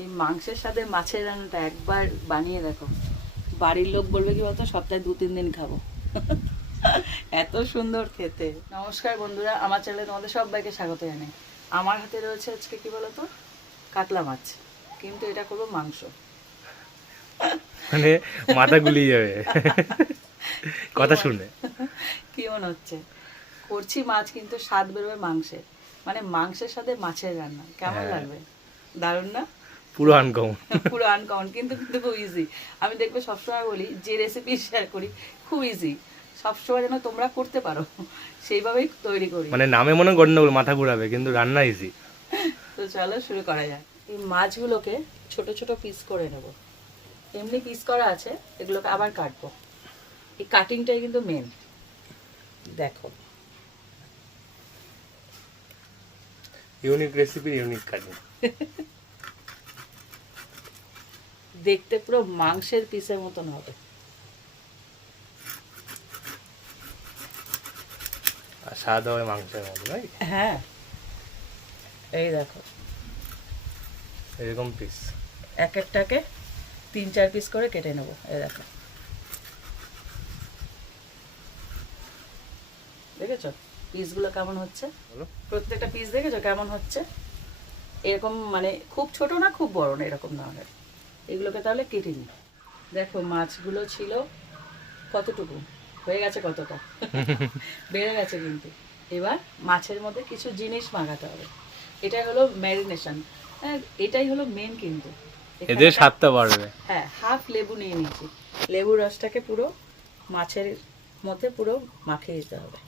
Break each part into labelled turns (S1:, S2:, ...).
S1: এই মাংসের সাথে মাছের রান্নাটা একবার বানিয়ে দেখো। বাড়ির লোক বলবে কি বলতো সপ্তাহে দু তিন দিন খাব। এত সুন্দর খেতে। নমস্কার বন্ধুরা আমার চ্যানেলে তোমাদের সবাইকে স্বাগত জানাই। আমার হাতে রয়েছে আজকে কি বলতো? কাতলা মাছ কিন্তু এটা করব মাংস।
S2: মানে মাথা গুলিয়ে যাবে। কথা শুনে
S1: কি মনে হচ্ছে? করছি মাছ কিন্তু স্বাদ বেরোবে মাংসের। মানে মাংসের সাথে মাছের রান্না। কেমন
S2: হ্যাঁ।
S1: লাগবে? দারুণ না?
S2: পুরো আনকমন
S1: পুরো আনকমন কিন্তু কিন্তু খুব ইজি আমি দেখবে সবসময় বলি যে রেসিপি শেয়ার করি খুব ইজি সবসময় যেন তোমরা করতে পারো সেইভাবেই তৈরি করি।
S2: মানে নামে মনে গন্ডগোল মাথা ঘুরাবে কিন্তু রান্না ইজি
S1: তো চলো শুরু করা যাক। এই মাছগুলোকে ছোট ছোট পিস করে নেব। এমনি পিস করা আছে এগুলোকে আবার কাটবো। এই কাটিংটাই কিন্তু মেন দেখো।
S2: ইউনিক রেসিপি ইউনিক কাটিং
S1: দেখতে পুরো মাংসের পিসের মতন হবে।
S2: আর স্বাদ হবে মাংসের মতো তাই
S1: হ্যাঁ। এই দেখো।
S2: এরকম পিস
S1: এক একটাকে তিন চার পিস করে কেটে নেব এই দেখো। দেখেছ? পিসগুলো কেমন হচ্ছে? প্রত্যেকটা পিস দেখেছ কেমন হচ্ছে? এরকম মানে খুব ছোট না খুব বড় না এরকম ধরনের? এগুলোকে তাহলে কেটে নিই দেখো মাছগুলো ছিল কতটুকু? হয়ে গেছে কতটা? বেড়ে গেছে কিন্তু। এবার মাছের মধ্যে কিছু জিনিস মাখাতে হবে। এটাই হলো ম্যারিনেশন হ্যাঁ এটাই হলো মেন কিন্তু।
S2: এদের স্বাদটা বাড়বে।
S1: হ্যাঁ হাফ লেবু নিয়ে নিয়েছি। লেবুর রসটাকে পুরো মাছের মধ্যে পুরো মাখিয়ে দিতে হবে।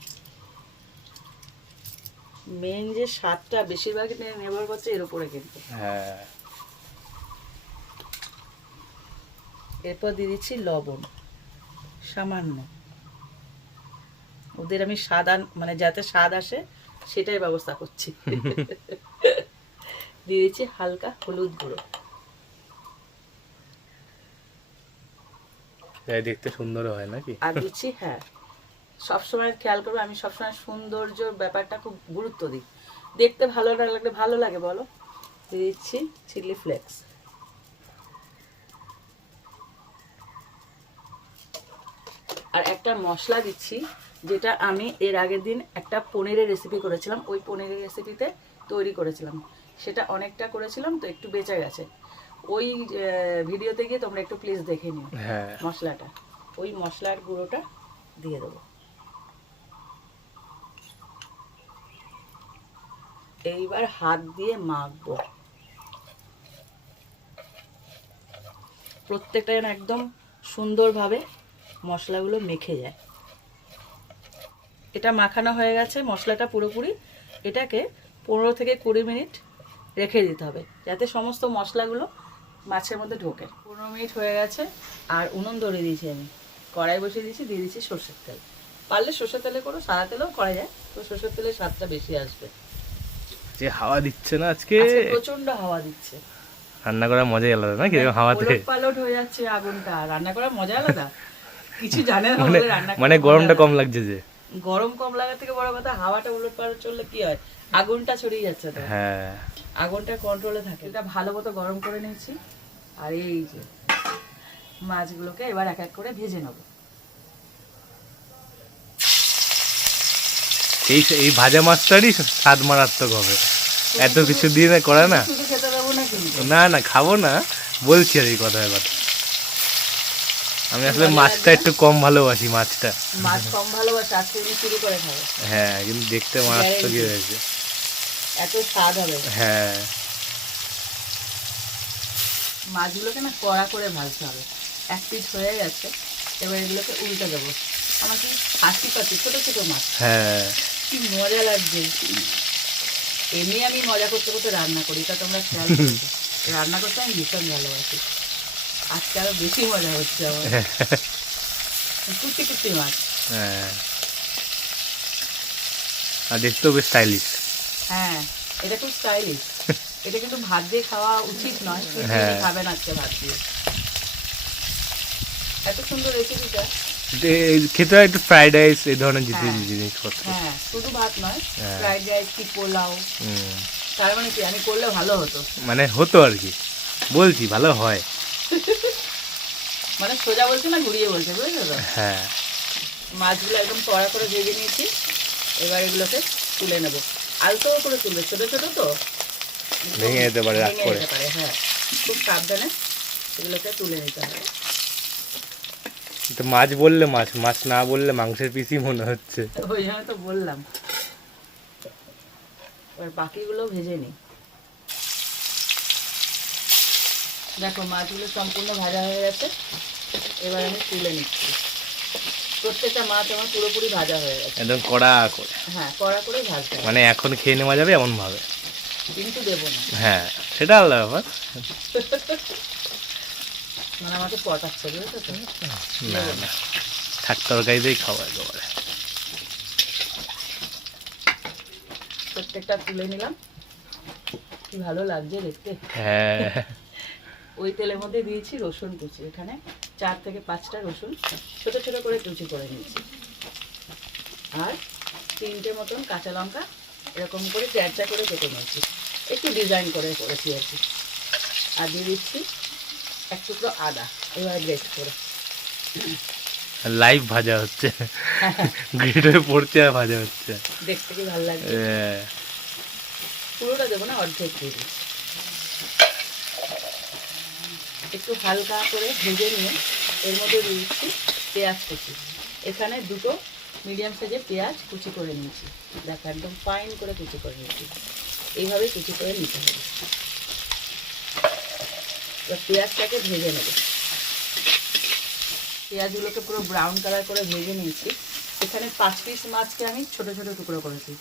S1: মেন যে স্বাদটা বেশিরভাগই নির্ভর করছে এর উপরে কিন্তু।
S2: হ্যাঁ।
S1: এরপর দিয়ে দিচ্ছি লবণ সামান্য। ওদের আমি স্বাদ মানে যাতে স্বাদ আসে সেটাই ব্যবস্থা করছি। দিয়ে দিচ্ছি হালকা হলুদ গুঁড়ো।
S2: তাই দেখতে সুন্দর হয় নাকি?
S1: আর দিচ্ছি হ্যাঁ। সবসময় খেয়াল করব আমি সবসময় সৌন্দর্য ব্যাপারটা খুব গুরুত্ব দিই। দেখতে ভালো না লাগলে ভালো লাগে বলো? দিয়ে দিচ্ছি চিলি ফ্লেক্স। আর একটা মশলা দিচ্ছি যেটা আমি এর আগের দিন একটা পনিরের রেসিপি করেছিলাম। ওই পনিরের রেসিপিতে তৈরি করেছিলাম। সেটা অনেকটা করেছিলাম তো একটু বেঁচে গেছে। ওই ভিডিওতে গিয়ে তোমরা একটু প্লিজ দেখে নিও
S2: হ্যাঁ।
S1: মশলাটা। ওই মশলার গুঁড়োটা দিয়ে দেবো। এইবার হাত দিয়ে মাখবো। প্রত্যেকটা যেন একদম সুন্দরভাবে মশলাগুলো মেখে যায়। এটা মাখানো হয়ে গেছে মশলাটা পুরোপুরি। এটাকে পনেরো থেকে কুড়ি মিনিট রেখে দিতে হবে যাতে সমস্ত মশলাগুলো মাছের মধ্যে ঢোকে। পনেরো মিনিট হয়ে গেছে আর উনুন ধরে দিয়েছি আমি। কড়াই বসিয়ে দিয়েছি দিয়ে দিচ্ছি সর্ষের তেল। পারলে সর্ষের তেলে করো সাদা তেলেও করা যায় তো সর্ষের তেলের স্বাদটা বেশি আসবে।
S2: যে হাওয়া দিচ্ছে না আজকে?
S1: প্রচণ্ড হাওয়া দিচ্ছে।
S2: রান্না করার মজাই আলাদা না? কীরকম হাওয়াতে?
S1: ওলট পালট হয়ে যাচ্ছে আগুনটা। রান্না করার মজা আলাদা। কিছু জানে না
S2: মানে মানে গরমটা কম লাগছে যে।
S1: গরম কম লাগার থেকে বড় কথা হাওয়াটা উলট পালট চললে কি হয়? আগুনটা ছড়িয়ে যাচ্ছে তো।
S2: হ্যাঁ।
S1: আগুনটা কন্ট্রোলে থাকে। এটা ভালো মতো গরম করে নিয়েছি। আর এই যে মাছগুলোকে এবার এক এক করে ভেজে নেব।
S2: এই এই ভাজা মাছটারই স্বাদ মারাত্মক হবে। এত কিছু দিয়ে না করে না?
S1: না
S2: না না খাব না। বলছি আর এই কথা। আমি আসলে মাছটা একটু কম ভালোবাসি মাছটা।
S1: মাছ কম ভালোবাসে আজকে শুরু করে খাব।
S2: হ্যাঁ কিন্তু দেখতে
S1: Guarantee।
S2: হয়েছে।
S1: এত স্বাদ হবে।
S2: হ্যাঁ।
S1: মাছগুলোকে না কড়া করে ভাজতে হবে। এক পিস হয়ে গেছে এবার এগুলোকে উল্টে দেবো। আমার হাসি পাচ্ছে ছোটো ছোটো মাছ।
S2: হ্যাঁ।
S1: কি মজা লাগছে। এমনি আমি মজা করতে করতে রান্না করি তা তোমরা খেয়াল রান্না করতে আমি ভীষণ ভালোবাসি। আজকে আরও বেশি মজা হচ্ছে আমার। কুচি কুচি মাছ।
S2: হ্যাঁ। আর দেখতেও বেশ স্টাইলিশ
S1: হ্যাঁ এটা খুব স্টাইলিশ এটা কিন্তু ভাত দিয়ে খাওয়া উচিত নয়
S2: হ্যাঁ।
S1: খাবেন আজকে ভাত দিয়ে। এত সুন্দর রেসিপিটা
S2: খেতে হয় একটু ফ্রাইড রাইস এই ধরনের জিনিস
S1: হ্যাঁ।
S2: জিনিসপত্র।
S1: হ্যাঁ শুধু ভাত নয়
S2: হ্যাঁ।
S1: ফ্রাইড রাইস কি পোলাও?
S2: হুম।
S1: তার মানে কি আমি করলে ভালো হতো?
S2: মানে হতো আর কি। বলছি ভালো হয়।
S1: মানে সোজা বলছে না ঘুরিয়ে বলছে বুঝেছ তো?
S2: হ্যাঁ।
S1: মাছগুলো একদম কড়া করে ভেজে নিয়েছি এবার এগুলোকে তুলে নেব। আলতো করে তুলবে ছোটো ছোটো তো?
S2: ভেঙে যেতে পারে রাগ করে।
S1: হ্যাঁ। খুব সাবধানে এগুলোকে তুলে নিতে হবে।
S2: তো মাছ বললে মাছ মাছ না বললে মাংসের পিসই মনে হচ্ছে।
S1: ওই জন্য তো বললাম। এবার বাকিগুলো ভেজে নিই। দেখো মাছগুলো সম্পূর্ণ ভাজা হয়ে গেছে। এবার আমি তুলে নিচ্ছি। প্রত্যেকটা মাছ আমার পুরোপুরি ভাজা হয়ে গেছে।
S2: একদম কড়া করে।
S1: হ্যাঁ কড়া করে ভাজতে হবে।
S2: মানে এখন খেয়ে নেওয়া যাবে এমন ভাবে
S1: কিন্তু দেবো না।
S2: হ্যাঁ সেটা আলাদা ব্যাপার।
S1: মানে আমাকে পটাচ্ছে বুঝেছ তো?
S2: না না। থাক তরকারিতেই খাওয়া একেবারে।
S1: প্রত্যেকটা তুলে নিলাম। কি ভালো লাগছে দেখতে।
S2: হ্যাঁ।
S1: ওই তেলের মধ্যে দিয়েছি রসুন কুচি। এখানে চার থেকে পাঁচটা রসুন ছোট ছোট করে কুচি করে নিয়েছি। আর তিনটে মতন কাঁচা লঙ্কা এরকম করে চ্যারচা করে কেটে নিয়েছি। একটু ডিজাইন করে করেছি আর কি। আর দিয়ে দিচ্ছি এক টুকরো আদা এবার গ্রেট করে।
S2: লাইভ ভাজা হচ্ছে। হয়ে পড়ছে আর ভাজা হচ্ছে।
S1: দেখতে কি ভালো লাগছে?
S2: হ্যাঁ।
S1: পুরোটা দেবো না অর্ধেক দিয়ে দিচ্ছি। একটু হালকা করে ভেজে নিয়ে এর মধ্যে দিয়ে দিচ্ছি পেঁয়াজ কুচি। এখানে দুটো মিডিয়াম সাইজের পেঁয়াজ কুচি করে নিয়েছি। দেখো, একদম ফাইন করে কুচি করে নিয়েছি। এইভাবে কুচি করে নিতে হবে। এবার পেঁয়াজটাকে ভেজে নেব। পেঁয়াজগুলোকে পুরো ব্রাউন কালার করে ভেজে নিয়েছি। এখানে পাঁচ পিস মাছকে আমি ছোট ছোট টুকরো করেছি।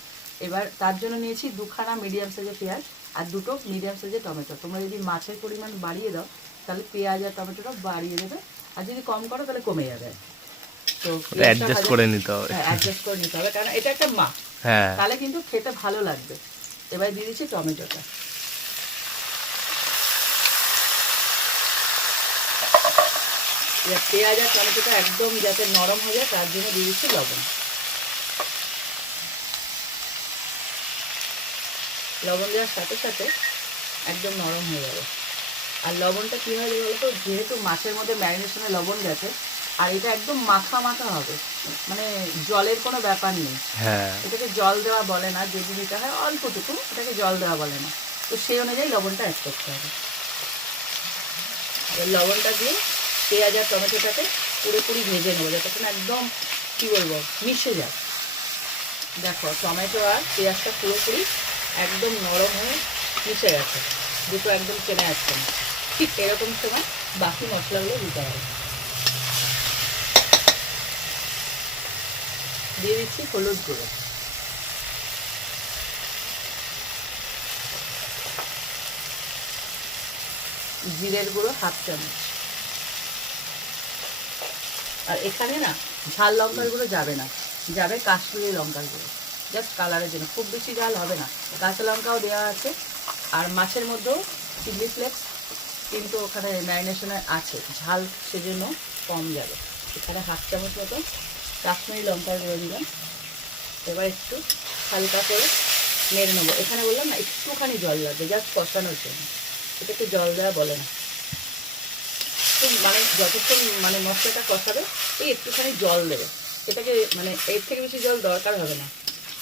S1: এবার তার জন্য নিয়েছি দুখানা মিডিয়াম সাইজের পেঁয়াজ আর দুটো মিডিয়াম সাইজের টমেটো। তোমরা যদি মাছের পরিমাণ বাড়িয়ে দাও তাহলে পেঁয়াজ আর টমেটোটা বাড়িয়ে দেবে। আর যদি কম করো তাহলে কমে যাবে। তো
S2: অ্যাডজাস্ট করে নিতে হবে।
S1: অ্যাডজাস্ট করে নিতে হবে। কারণ এটা একটা মাছ
S2: হ্যাঁ।
S1: তাহলে কিন্তু খেতে ভালো লাগবে। এবার দিয়ে দিচ্ছি টমেটোটা। পেঁয়াজ আর টমেটোটা একদম যাতে নরম হয়ে যায় তার জন্য দিয়ে দিচ্ছি লবণ। লবণ দেওয়ার সাথে সাথে একদম নরম হয়ে যাবে। আর লবণটা কী হয় বলতো? যেহেতু মাছের মধ্যে ম্যারিনেশনে লবণ গেছে আর এটা একদম মাখা মাখা হবে। মানে জলের কোনো ব্যাপার নেই।
S2: হ্যাঁ।
S1: এটাকে জল দেওয়া বলে না যদি দিতে হয় অল্পটুকু এটাকে জল দেওয়া বলে না। তো সেই অনুযায়ী লবণটা অ্যাড করতে হবে। লবণটা দিয়ে পেঁয়াজ আর টমেটোটাকে পুরোপুরি ভেজে নেব যতক্ষণ একদম কী বলব মিশে যায়। দেখো টমেটো আর পেঁয়াজটা পুরোপুরি একদম নরম হয়ে মিশে গেছে। দুটো একদম চেনে আসছে না ঠিক এরকম সময় বাকি মশলাগুলো দিতে হবে। দিয়ে দিচ্ছি হলুদ গুঁড়ো। জিরের গুঁড়ো হাফ চামচ। আর এখানে না ঝাল লঙ্কার গুঁড়ো যাবে না। যাবে কাশ্মীরি লঙ্কার গুঁড়ো। জাস্ট কালারের জন্য। খুব বেশি ঝাল হবে না। কাঁচা লঙ্কাও দেওয়া আছে। আর মাছের মধ্যেও চিলি ফ্লেক্স কিন্তু ওখানে ম্যারিনেশনে আছে। ঝাল সেজন্য কম যাবে। এখানে হাফ চামচ মতো কাশ্মীরি লঙ্কার গুঁড়ো দিলাম। এবার একটু হালকা করে মেরে নেব। এখানে বললাম না, একটুখানি জল লাগবে, জাস্ট কষানোর জন্য। এটাকে জল দেওয়া বলে না। তো মানে যতক্ষণ মানে মশলাটা কষাবে, এই একটুখানি জল দেবে। এটাকে মানে এর থেকে বেশি জল দরকার হবে না।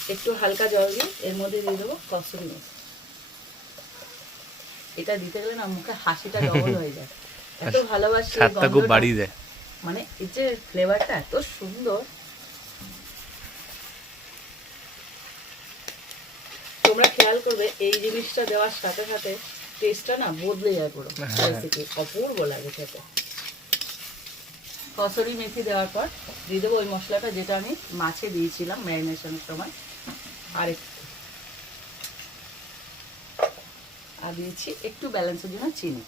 S1: একটু হালকা জল দিয়ে এর মধ্যে দিয়ে দেবো কসুরি মেথি। এটা দিতে গেলে না মুখে হাসিটা ডবল হয়ে যায়। এত ভালোবাসি
S2: স্বাদটা খুব। বাড়িয়ে দেয়।
S1: মানে এই যে ফ্লেভারটা এত সুন্দর। তোমরা খেয়াল করবে এই জিনিসটা দেওয়ার সাথে সাথে টেস্টটা না বদলে যায় পুরো।
S2: হ্যাঁ।
S1: রেসিপি অপূর্ব লাগে খেতে। কসরি মেথি দেওয়ার পর দিয়ে দেবো ওই মশলাটা যেটা আমি মাছে দিয়েছিলাম ম্যারিনেশনের সময়। আর একটু আর দিয়েছি একটু ব্যালেন্সের জন্য চিনি।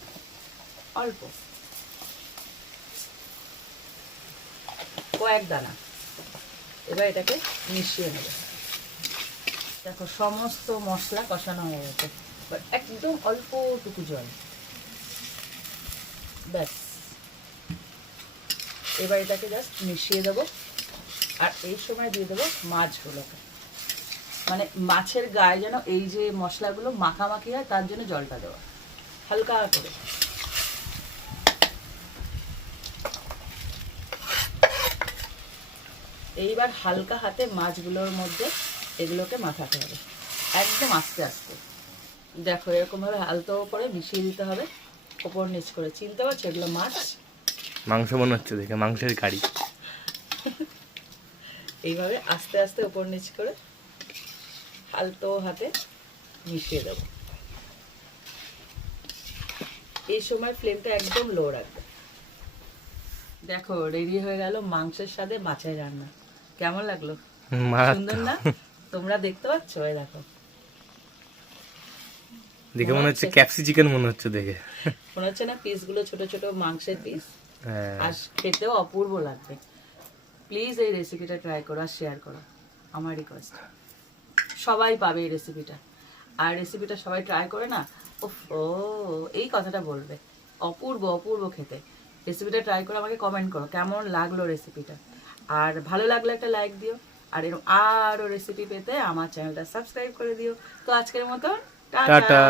S1: অল্প। কয়েক দানা। এবার এটাকে মিশিয়ে নেবে। দেখো, সমস্ত মশলা কষানো হয়ে গেছে। একদম অল্পটুকু জল। ব্যাস। এবার এটাকে জাস্ট মিশিয়ে দেবো। আর এই সময় দিয়ে দেবো মাছগুলোকে। মানে মাছের গায়ে যেন এই যে মশলাগুলো মাখামাখি হয় তার জন্য জলটা দেওয়া। হালকা করে। এইবার হালকা হাতে মাছগুলোর মধ্যে এগুলোকে মাখাতে হবে। একদম আস্তে আস্তে। দেখো এরকমভাবে আলতো করে মিশিয়ে দিতে হবে ওপর নিচ করে। চিনতে পারছ এগুলো মাছ?
S2: মাংস মনে হচ্ছে দেখে মাংসের কারি।
S1: এইভাবে আস্তে আস্তে ওপর নিচ করে আলতো হাতে মিশিয়ে দেবো। এই সময় ফ্লেমটা একদম লো রাখবে। দেখো রেডি হয়ে গেল মাংসের সাথে মাছের রান্না। কেমন লাগল? সুন্দর না? তোমরা দেখতে পাচ্ছ? এই দেখো।
S2: দেখে মনে হচ্ছে ক্যাপসি চিকেন মনে হচ্ছে দেখে।
S1: মনে হচ্ছে না পিসগুলো ছোট ছোট মাংসের পিস
S2: হ্যাঁ।
S1: আর খেতেও অপূর্ব লাগবে। প্লিজ এই রেসিপিটা ট্রাই করো আর শেয়ার করো। আমার রিকোয়েস্ট সবাই পাবে এই রেসিপিটা আর রেসিপিটা সবাই ট্রাই করে না ও, এই কথাটা বলবে। অপূর্ব অপূর্ব খেতে। রেসিপিটা ট্রাই করে আমাকে কমেন্ট করো, কেমন লাগল রেসিপিটা আর ভালো লাগলে একটা লাইক দিও। আর এরকম আরও রেসিপি পেতে আমার চ্যানেলটা সাবস্ক্রাইব করে দিও। তো আজকের
S2: মতন
S1: টাটা।